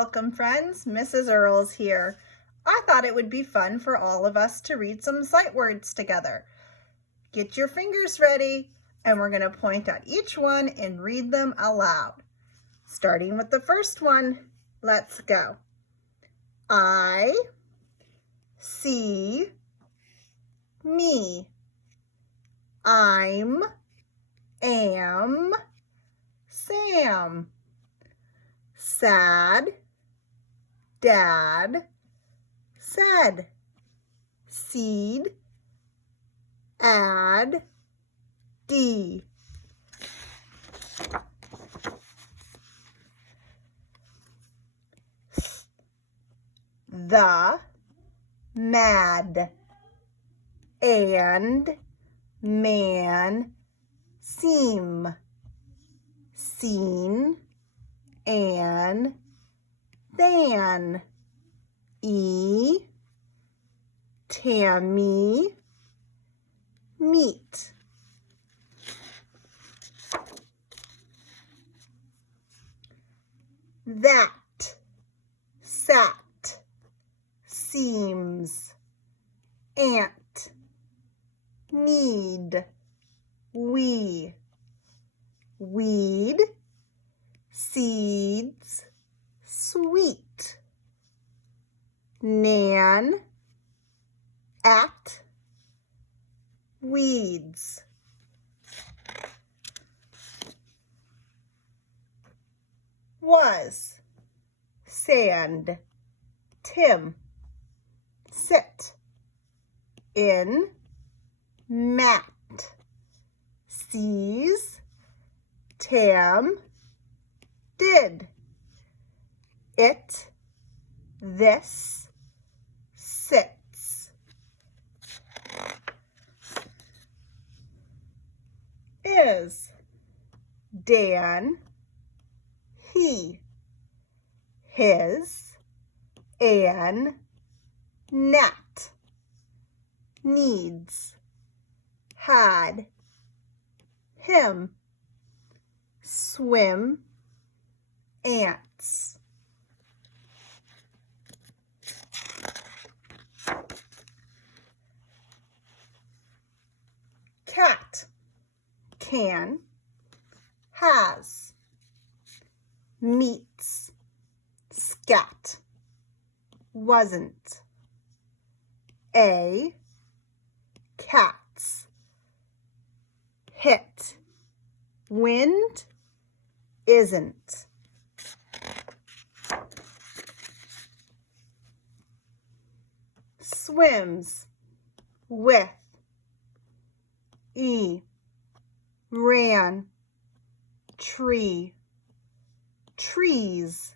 Welcome friends, Mrs. Earls here. I thought it would be fun for all of us to read some sight words together. Get your fingers ready and we're going to point at each one and read them aloud. Starting with the first one, let's go. I see me. I'm, am, Sam. Sad, dad, said. Seed, add, D. The, mad, and, man, seem, seen, and, than, Tammy, meet. That, sat, seems, ant, need, we, weed, seeds, sweet, nan, at, weeds. Was, sand, Tim, sit, in, mat, sees, Tam, did, it, this, sits, is, Dan, he, his, an, nat, needs, had, him, swim, ants. Cat, can, has, meets, scat, wasn't. A, cats, hit, wind, isn't. Swims, with, ran, tree, trees,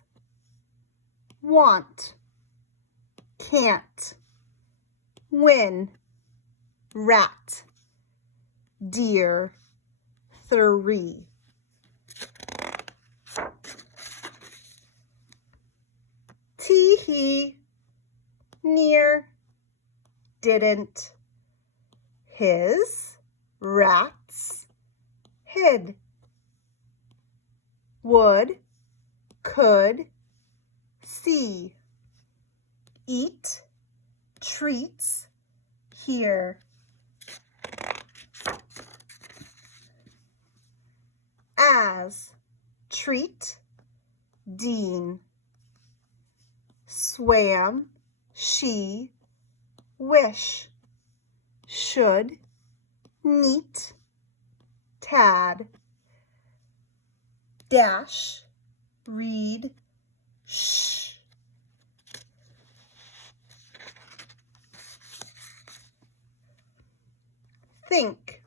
want, can't, win, rat, deer, three. Tee-hee, near, didn't, his, rats, hid, would, could, see, eat, treats, here. As, treat, Dean, swam, she, wish, should, neat, tad, dash, read, shh. Think,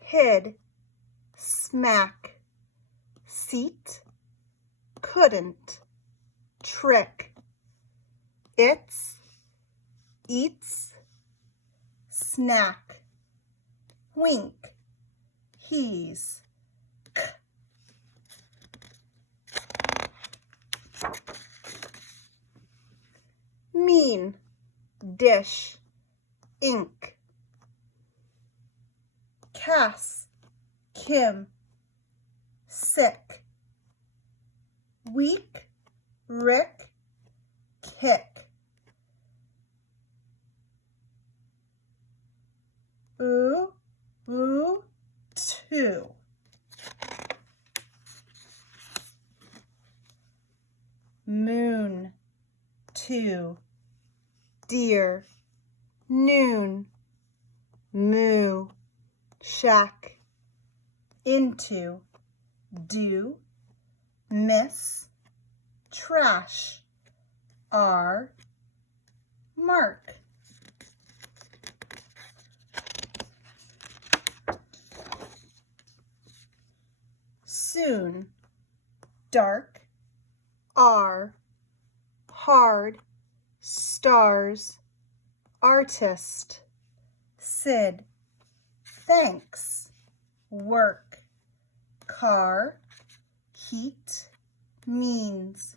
hid, smack, seat, couldn't, trick, it's, eats, snack, wink, he's, mean, dish, ink, Cass, Kim, sick, weak, Rick, kick. Ooh, ooh, two. Moon, two. Deer, noon. Moo, shack. Into, do. Miss, trash. Are, mark. Soon, dark. Are, hard. Stars, artist. Sid, thanks. Work, car. Heat, means.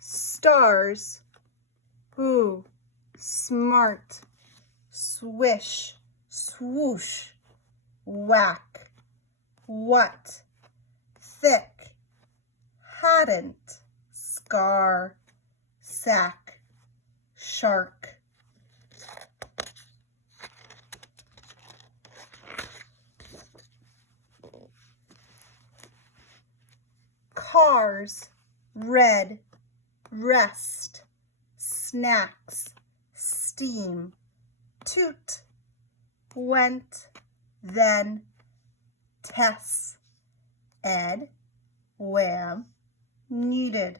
Stars, ooh, smart. Swish, swoosh. Whack, what. Thick, hadn't. Scar, sack. Shark. Cars, red. Rest, snacks. Steam, toot. Went, then. Tess, Ed, wham, needed.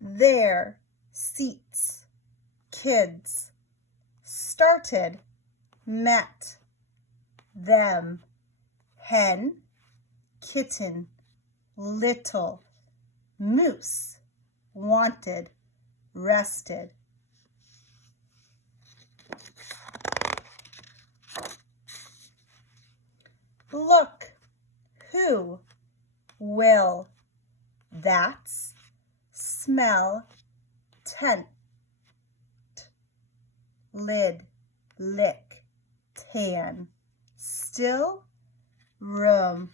There, seats. Kids, started. Met, them. Hen, kitten. Little, moose. Wanted, rested. Look, who. Will, that's. Smell, tent. Lid, lick. Tan, still. Room.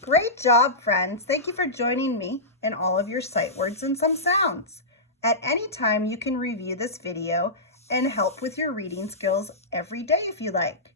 Great job, friends. Thank you for joining me in all of your sight words and some sounds. At any time, you can review this video and help with your reading skills every day if you like.